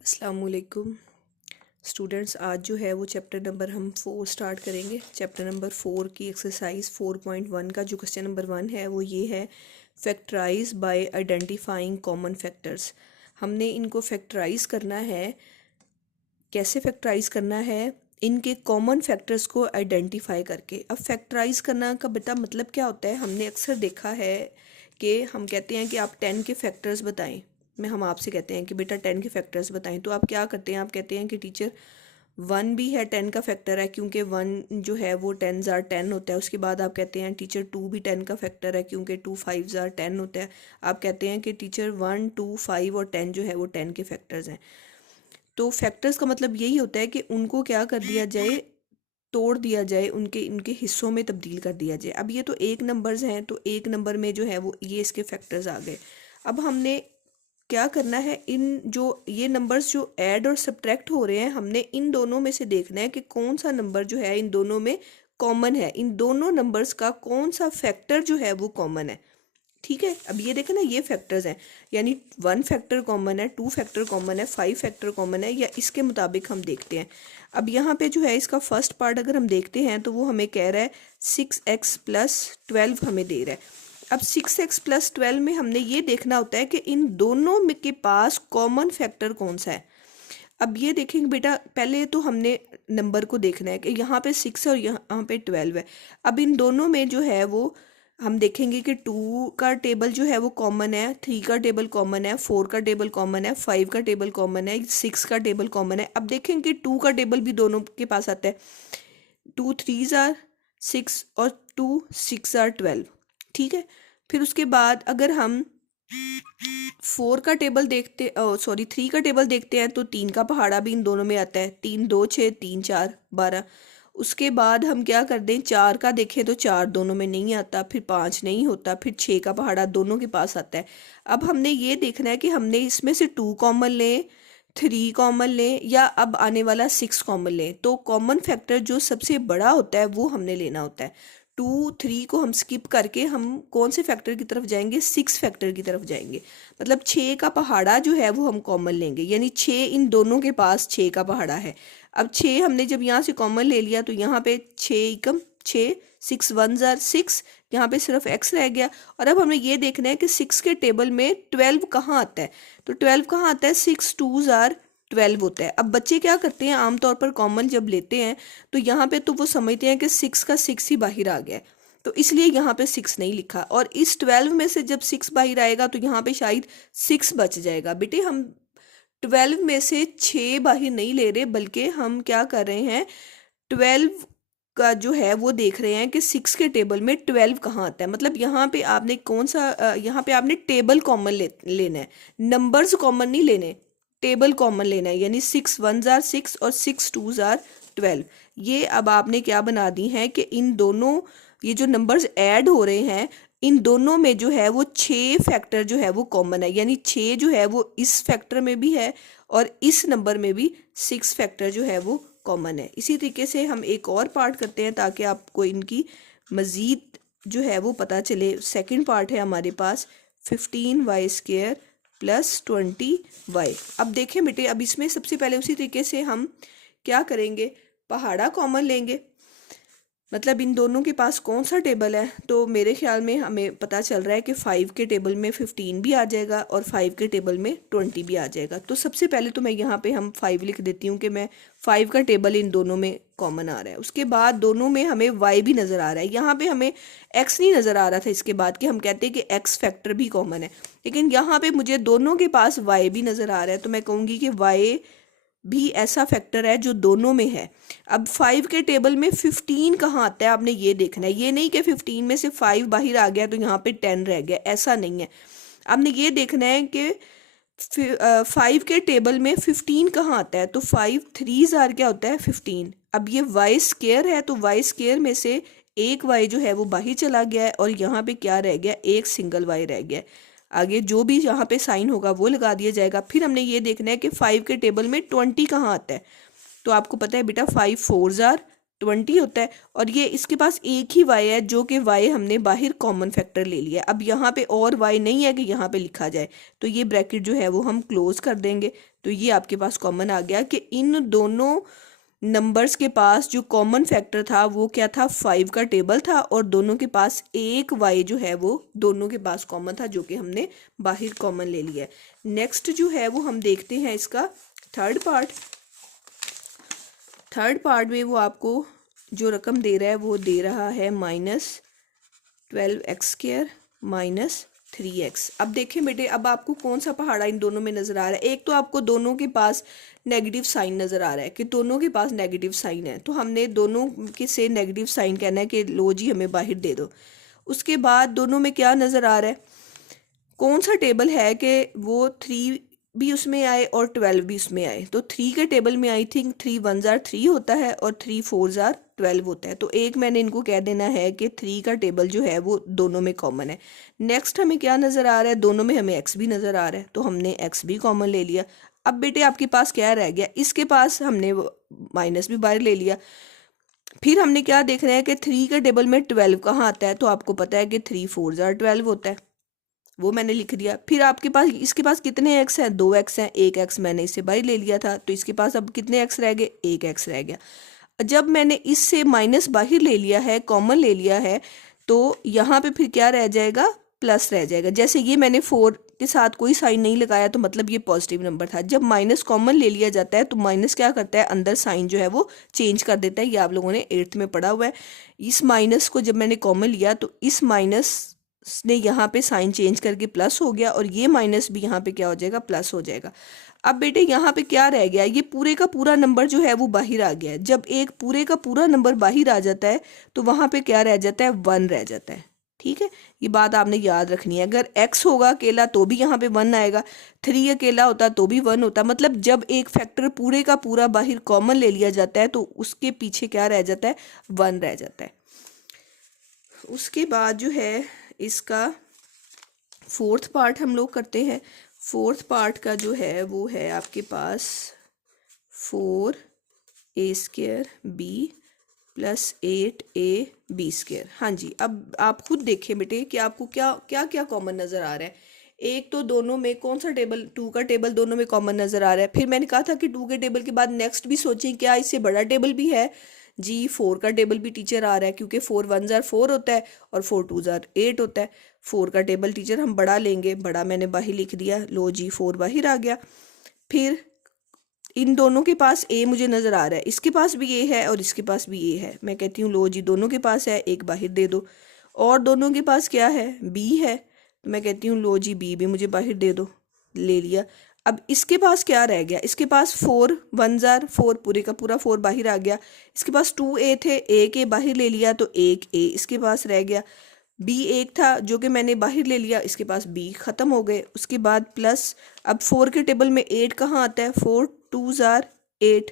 अस्सलामुअलैकुम स्टूडेंट्स। आज जो है वो चैप्टर नंबर हम 4 स्टार्ट करेंगे। चैप्टर नंबर 4 की एक्सरसाइज 4.1 का जो क्वेश्चन नंबर 1 है वो ये है, factorise by identifying common factors. हमने इनको फैक्टराइज करना है। कैसे फैक्टराइज करना है? इनके कॉमन फैक्टर्स को आइडेंटिफाई करके। अब फैक्टराइज करना का बेटा मतलब क्या होता है? हमने अक्सर देखा है कि हम कहते हैं कि आप 10 के फैक्टर्स बताएं। हम आपसे कहते हैं कि बेटा 10 के फैक्टर्स बताएं, तो आप क्या करते हैं? आप कहते हैं कि टीचर 1 भी है 10 का फैक्टर है, क्योंकि 1 जो है वो 10 ज़ार 10 होता है। उसके बाद आप कहते हैं टीचर 2 भी 10 का फैक्टर है, क्योंकि 2 5 ज़ार 10 होता है। आप कहते हैं कि टीचर 1 2 5 और 10 जो है वो 10 के फैक्टर्स हैं। तो फैक्टर्स का मतलब यही होता है कि उनको क्या कर दिया जाए, तोड़ दिया जाए, उनके इनके हिस्सों में तब्दील कर दिया जाए। अब ये तो एक नंबर्स हैं, तो एक नंबर में जो है वो ये इसके फैक्टर्स आ गए। अब हमने क्या करना है, इन जो ये नंबर्स जो ऐड और सब्ट्रैक्ट हो रहे हैं, हमने इन दोनों में से देखना है कि कौन सा नंबर जो है इन दोनों में कॉमन है। इन दोनों नंबर्स का कौन सा फैक्टर जो है वो कॉमन है। ठीक है, अब ये देखें ना, ये फैक्टर्स हैं, यानी 1 फैक्टर कॉमन है, 2 फैक्टर कॉमन है, 5 फैक्टर कॉमन है, या इसके मुताबिक हम देखते हैं। अब यहाँ पे जो है इसका फर्स्ट पार्ट अगर हम देखते हैं तो वो हमें कह रहा है 6x प्लस 12 हमें दे रहा है। अब 6x प्लस 12 में हमने ये देखना होता है कि इन दोनों में के पास कॉमन फैक्टर कौन सा है। अब ये देखेंगे बेटा, पहले तो हमने नंबर को देखना है कि यहाँ पे 6 है और यहाँ पे 12 है। अब इन दोनों में जो है वो हम देखेंगे कि 2 का टेबल जो है वो कॉमन है, 3 का टेबल कॉमन है, 4 का टेबल कॉमन है, 5 का टेबल कॉमन है, 6 का टेबल कॉमन है। अब देखेंगे कि 2 का टेबल भी दोनों के पास आता है। 2 3 ज़ार 6 और 2 6 ज़ार 12। ठीक है, फिर उसके बाद अगर हम 4 का टेबल देखते, सॉरी 3 का टेबल देखते हैं, तो 3 का पहाड़ा भी इन दोनों में आता है। 3 2 6, 3 4 12। उसके बाद हम क्या कर दें, 4 का देखें तो 4 दोनों में नहीं आता, फिर 5 नहीं होता, फिर 6 का पहाड़ा दोनों के पास आता है। अब हमने ये देखना है कि हमने इसमें से 2 कॉमन लें, 3 कॉमन लें, या अब आने वाला 6 कॉमन लें। तो कॉमन फैक्टर जो सबसे बड़ा होता है वो हमने लेना होता है। 2 3 को हम स्किप करके हम कौन से फैक्टर की तरफ जाएंगे? 6 फैक्टर की तरफ जाएंगे। मतलब 6 का पहाड़ा जो है वो हम कॉमन लेंगे, यानी 6 इन दोनों के पास 6 का पहाड़ा है। अब 6 हमने जब यहाँ से कॉमन ले लिया तो यहाँ पे 6 एकम 6, 6 1 ज़ार 6, यहाँ पे सिर्फ x रह गया। और अब हमें ये देखना है कि 6 के टेबल में 12 कहाँ आता है। तो 12 कहाँ आता है? 6 2 ज़ार 12 होता है। अब बच्चे क्या करते हैं, आमतौर पर कॉमन जब लेते हैं तो यहाँ पे तो वो समझते हैं कि 6 का 6 ही बाहर आ गया है, तो इसलिए यहाँ पे 6 नहीं लिखा। और इस 12 में से जब 6 बाहर आएगा तो यहाँ पे शायद 6 बच जाएगा। बेटे हम 12 में से 6 बाहर नहीं ले रहे, बल्कि हम क्या कर रहे हैं, 12 का जो है वो देख रहे हैं कि 6 के टेबल में 12 कहाँ आता है। मतलब यहाँ पे आपने कौन सा यहाँ पे आपने टेबल कॉमन लेना है, नंबर्स कॉमन नहीं लेने, टेबल कॉमन लेना है। यानी 6 1 ज़ार 6 और 6 2 ज़ार 12। ये अब आपने क्या बना दी है कि इन दोनों, ये जो नंबर्स ऐड हो रहे हैं, इन दोनों में जो है वो 6 फैक्टर जो है वो कॉमन है। यानी 6 जो है वो इस फैक्टर में भी है और इस नंबर में भी 6 फैक्टर जो है वो कॉमन है। इसी तरीके से हम एक और पार्ट करते हैं ताकि आपको इनकी मज़ीद जो है वो पता चले। सेकंड पार्ट है हमारे पास 15y² प्लस 20y। अब देखें बेटे, अब इसमें सबसे पहले उसी तरीके से हम क्या करेंगे, पहाड़ा कॉमन लेंगे। मतलब इन दोनों के पास कौन सा टेबल है, तो मेरे ख्याल में हमें पता चल रहा है कि 5 के टेबल में 15 भी आ जाएगा और 5 के टेबल में 20 भी आ जाएगा। तो सबसे पहले तो मैं यहाँ पे हम 5 लिख देती हूँ कि मैं 5 का टेबल इन दोनों में कॉमन आ रहा है। उसके बाद दोनों में हमें y भी नज़र आ रहा है। यहाँ पे हमें x नहीं नज़र आ रहा था इसके बाद, कि हम कहते हैं कि x फैक्टर भी कॉमन है, लेकिन यहाँ पे मुझे दोनों के पास y भी नज़र आ रहा है, तो मैं कहूँगी कि y भी ऐसा फैक्टर है जो दोनों में है। अब 5 के टेबल में 15 कहाँ आता है, आपने ये देखना है। ये नहीं कि 15 में से 5 बाहर आ गया तो यहाँ पे 10 रह गया, ऐसा नहीं है। आपने ये देखना है कि 5 के टेबल में 15 कहाँ आता है। तो 5 3 ज़ार क्या होता है 15। अब ये y² है, तो y² में से एक y जो है वो बाहर चला गया है और यहाँ पे क्या रह गया, एक सिंगल y रह गया। आगे जो भी यहाँ पे साइन होगा वो लगा दिया जाएगा। फिर हमने ये देखना है कि 5 के टेबल में 20 कहाँ आता है। तो आपको पता है बेटा 5 4 ज़ार 20 होता है, और ये इसके पास एक ही y है जो कि y हमने बाहर कॉमन फैक्टर ले लिया है। अब यहाँ पे और y नहीं है कि यहाँ पे लिखा जाए, तो ये ब्रैकेट जो है वो हम क्लोज कर देंगे। तो ये आपके पास कॉमन आ गया कि इन दोनों नंबर्स के पास जो कॉमन फैक्टर था वो क्या था, 5 का टेबल था, और दोनों के पास एक y जो है वो दोनों के पास कॉमन था जो कि हमने बाहर कॉमन ले लिया है। नेक्स्ट जो है वो हम देखते हैं इसका थर्ड पार्ट में वो आपको जो रकम दे रहा है वो दे रहा है -12x² -3x। अब देखें बेटे, अब आपको कौन सा पहाड़ा इन दोनों में नज़र आ रहा है। एक तो आपको दोनों के पास नेगेटिव साइन नज़र आ रहा है कि दोनों के पास नेगेटिव साइन है, तो हमने दोनों के से नेगेटिव साइन कहना है कि लो जी हमें बाहर दे दो। उसके बाद दोनों में क्या नज़र आ रहा है, कौन सा टेबल है कि वो 3 भी उसमें आए और 12 भी उसमें आए। तो 3 के टेबल में आई थिंक 3 1 जार 3 होता है और 3 4 जार 12 होता है। तो एक मैंने इनको कह देना है कि 3 का टेबल जो है वो दोनों में कॉमन है। नेक्स्ट हमें क्या नज़र आ रहा है, दोनों में हमें x भी नज़र आ रहा है, तो हमने x भी कॉमन ले लिया। अब बेटे आपके पास क्या रह गया, इसके पास हमने माइनस भी बाहर ले लिया। फिर हमने क्या देखना है कि 3 के टेबल में 12 कहाँ आता है, तो आपको पता है कि 3 4 जार 12 होता है, वो मैंने लिख दिया। फिर आपके पास इसके पास कितने x हैं, 2 x हैं, 1 x मैंने इससे बाहर ले लिया था, तो इसके पास अब कितने x रह गए, 1 x रह गया। जब मैंने इससे माइनस बाहर ले लिया है, कॉमन ले लिया है, तो यहाँ पे फिर क्या रह जाएगा, प्लस रह जाएगा। जैसे ये मैंने 4 के साथ कोई साइन नहीं लगाया, तो मतलब ये पॉजिटिव नंबर था। जब माइनस कॉमन ले लिया जाता है तो माइनस क्या करता है, अंदर साइन जो है वो चेंज कर देता है। ये आप लोगों ने 8th में पढ़ा हुआ है। इस माइनस को जब मैंने कॉमन लिया तो इस माइनस ने यहाँ पे साइन चेंज करके प्लस हो गया, और ये माइनस भी यहाँ पे क्या हो जाएगा, प्लस हो जाएगा। अब बेटे यहाँ पे क्या रह गया, ये पूरे का पूरा नंबर जो है वो बाहर आ गया है। जब एक पूरे का पूरा नंबर बाहर आ जाता है तो वहाँ पे क्या रह जाता है, 1 रह जाता है। ठीक है, ये बात आपने याद रखनी है। अगर x होगा अकेला तो भी यहाँ पे 1 आएगा, 3 अकेला होता तो भी 1 होता। मतलब जब एक फैक्टर पूरे का पूरा बाहर कॉमन ले लिया जाता है तो उसके पीछे क्या रह जाता है, 1 रह जाता है। उसके बाद जो है इसका 4th पार्ट हम लोग करते हैं। 4th पार्ट का जो है वो है आपके पास 4a² b + 8ab²। हाँ जी, अब आप खुद देखें बेटे कि आपको क्या क्या क्या कॉमन नज़र आ रहा है। एक तो दोनों में कौन सा टेबल, 2 का टेबल दोनों में कॉमन नज़र आ रहा है। फिर मैंने कहा था कि 2 के टेबल के बाद नेक्स्ट भी सोचें क्या इससे बड़ा टेबल भी है जी। 4 का टेबल भी टीचर आ रहा है, क्योंकि 4 1 जार 4 होता है और 4 2 जार 8 होता है। 4 का टेबल टीचर हम बड़ा लेंगे, बड़ा मैंने बाहर लिख दिया, लो जी 4 बाहर आ गया। फिर इन दोनों के पास a मुझे नज़र आ रहा है, इसके पास भी a है और इसके पास भी a है। मैं कहती हूँ लो जी दोनों के पास है, एक बाहर दे दो। और दोनों के पास क्या है, b है, तो मैं कहती हूँ लो जी b भी मुझे बाहर दे दो, ले लिया। अब इसके पास क्या रह गया, इसके पास 4 1 जार 4, पूरे का पूरा 4 बाहर आ गया। इसके पास 2a थे, एक a बाहर ले लिया तो एक a इसके पास रह गया। b एक था जो कि मैंने बाहर ले लिया, इसके पास b ख़त्म हो गए। उसके बाद प्लस, अब 4 के टेबल में 8 कहाँ आता है, 4 2 जार 8।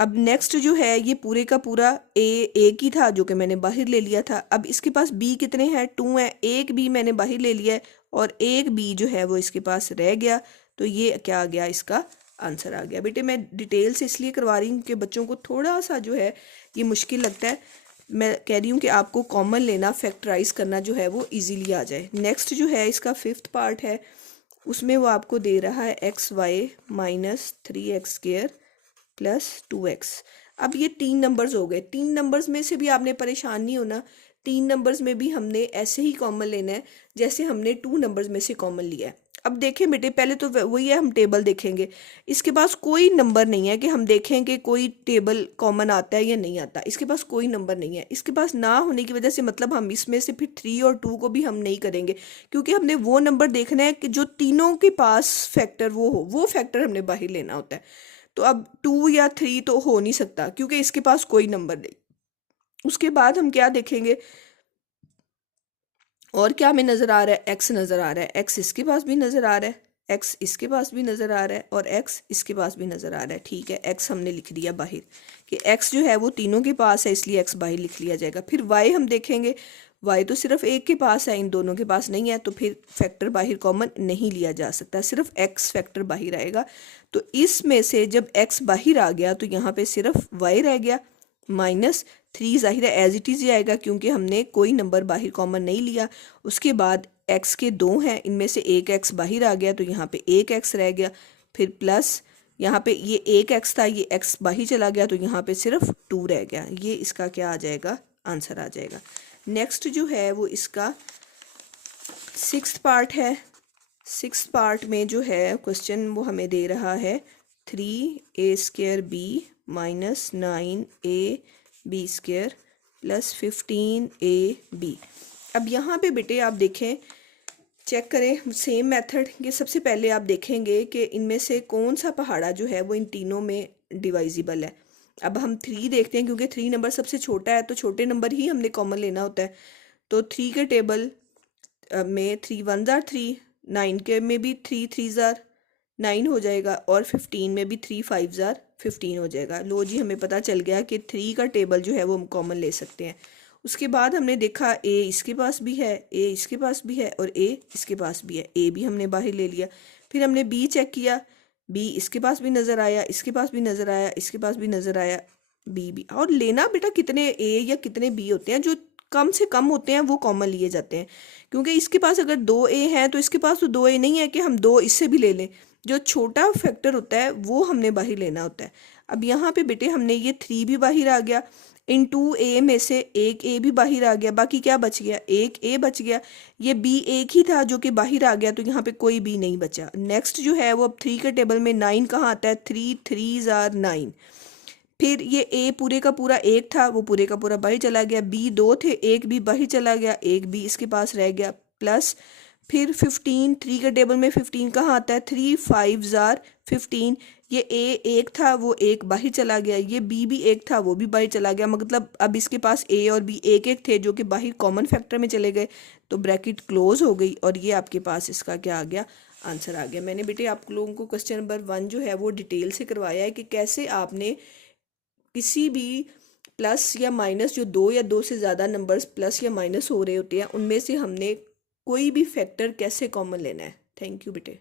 अब नेक्स्ट जो है ये पूरे का पूरा एक ही था जो कि मैंने बाहर ले लिया था। अब इसके पास b कितने हैं, 2 है, एक b मैंने बाहर ले लिया है और एक b जो है वो इसके पास रह गया। तो ये क्या आ गया, इसका आंसर आ गया। बेटे मैं डिटेल से इसलिए करवा रही हूँ कि बच्चों को थोड़ा सा जो है ये मुश्किल लगता है। मैं कह रही हूँ कि आपको कॉमन लेना, फैक्टराइज करना जो है वो इजीली आ जाए। नेक्स्ट जो है इसका 5th पार्ट है, उसमें वो आपको दे रहा है xy - 3x² + 2x। अब ये 3 नंबर्स हो गए। 3 नंबर्स में से भी आपने परेशान नहीं होना, 3 नंबर्स में भी हमने ऐसे ही कॉमन लेना है जैसे हमने 2 नंबर्स में से कॉमन लिया है। अब देखें बेटे, पहले तो वही है, हम टेबल देखेंगे। इसके पास कोई नंबर नहीं है कि हम देखें कि कोई टेबल कॉमन आता है या नहीं आता। इसके पास कोई नंबर नहीं है। इसके पास ना होने की वजह से मतलब हम इसमें से फिर 3 और 2 को भी हम नहीं करेंगे, क्योंकि हमने वो नंबर देखना है कि जो तीनों के पास फैक्टर वो हो, वो फैक्टर हमने बाहर लेना होता है। तो अब 2 या 3 तो हो नहीं सकता क्योंकि इसके पास कोई नंबर नहीं। उसके बाद हम क्या देखेंगे, और क्या हमें नज़र आ रहा है, x नज़र आ रहा है, x इसके पास भी नज़र आ रहा है, x इसके पास भी नज़र आ रहा है और x इसके पास भी नज़र आ रहा है। ठीक है, x हमने लिख दिया बाहर कि x जो है वो तीनों के पास है, इसलिए x बाहर लिख लिया जाएगा। फिर y हम देखेंगे, y तो सिर्फ एक के पास है, इन दोनों के पास नहीं है, तो फिर फैक्टर बाहर कॉमन नहीं लिया जा सकता, सिर्फ x फैक्टर बाहर आएगा। तो इसमें से जब x बाहर आ गया तो यहाँ पे सिर्फ y रह गया, माइनस 3 ज़ाहिर है एज इट इज़ ही आएगा क्योंकि हमने कोई नंबर बाहर कॉमन नहीं लिया। उसके बाद x के 2 हैं, इनमें से एक x बाहर आ गया तो यहाँ पे एक x रह गया। फिर प्लस यहाँ पे ये एक x था, ये x बाहर चला गया तो यहाँ पे सिर्फ 2 रह गया। ये इसका क्या आ जाएगा, आंसर आ जाएगा। नेक्स्ट जो है वो इसका 6th पार्ट है। 6th पार्ट में जो है क्वेश्चन वो हमें दे रहा है 3a² b minus 9ab² plus 15ab। अब यहाँ पे बेटे आप देखें, चेक करें सेम मेथड कि सबसे पहले आप देखेंगे कि इनमें से कौन सा पहाड़ा जो है वो इन तीनों में डिवाइजिबल है। अब हम 3 देखते हैं क्योंकि 3 नंबर सबसे छोटा है तो छोटे नंबर ही हमने कॉमन लेना होता है। तो 3 के टेबल में 3 1 जार 3, 9 के में भी 3 3 जार 9 हो जाएगा और 15 में भी 3 5 जार 15 हो जाएगा। लो जी, हमें पता चल गया कि 3 का टेबल जो है वो हम कॉमन ले सकते हैं। उसके बाद हमने देखा a इसके पास भी है, a इसके पास भी है और a इसके पास भी है, a भी हमने बाहर ले लिया। फिर हमने b चेक किया, b इसके पास भी नज़र आया, इसके पास भी नज़र आया, इसके पास भी नज़र आया, b भी। और लेना बेटा कितने a या कितने b होते हैं, जो कम से कम होते हैं वो कॉमन लिए जाते हैं। क्योंकि इसके पास अगर 2a है तो इसके पास तो 2a नहीं है कि हम 2 इससे भी ले लें। जो छोटा फैक्टर होता है वो हमने बाहर लेना होता है। अब यहाँ पे बेटे हमने ये 3 भी बाहर आ गया, इन 2a में से एक a भी बाहर आ गया, बाकी क्या बच गया, एक a बच गया। ये b एक ही था जो कि बाहर आ गया तो यहाँ पे कोई b नहीं बचा। नेक्स्ट जो है वो अब 3 के टेबल में 9 कहाँ आता है, 3 3 जार 9। फिर ये a पूरे का पूरा एक था, वो पूरे का पूरा बाहर चला गया। b 2 थे, एक भी बाहर चला गया, एक भी इसके पास रह गया। प्लस फिर 15, 3 के टेबल में 15 कहाँ आता है, 3 5 जार 15। ये a एक था, वो एक बाहर चला गया, ये b भी एक था, वो भी बाहर चला गया। मतलब अब इसके पास a और b एक एक थे जो कि बाहर कॉमन फैक्टर में चले गए, तो ब्रैकेट क्लोज हो गई और ये आपके पास इसका क्या आ गया, आंसर आ गया। मैंने बेटे आप लोगों को क्वेश्चन नंबर 1 जो है वो डिटेल से करवाया है कि कैसे आपने किसी भी प्लस या माइनस, जो 2 या 2 से ज़्यादा नंबर्स प्लस या माइनस हो रहे होते हैं, उनमें से हमने कोई भी फैक्टर कैसे कॉमन लेना है। थैंक यू बेटे।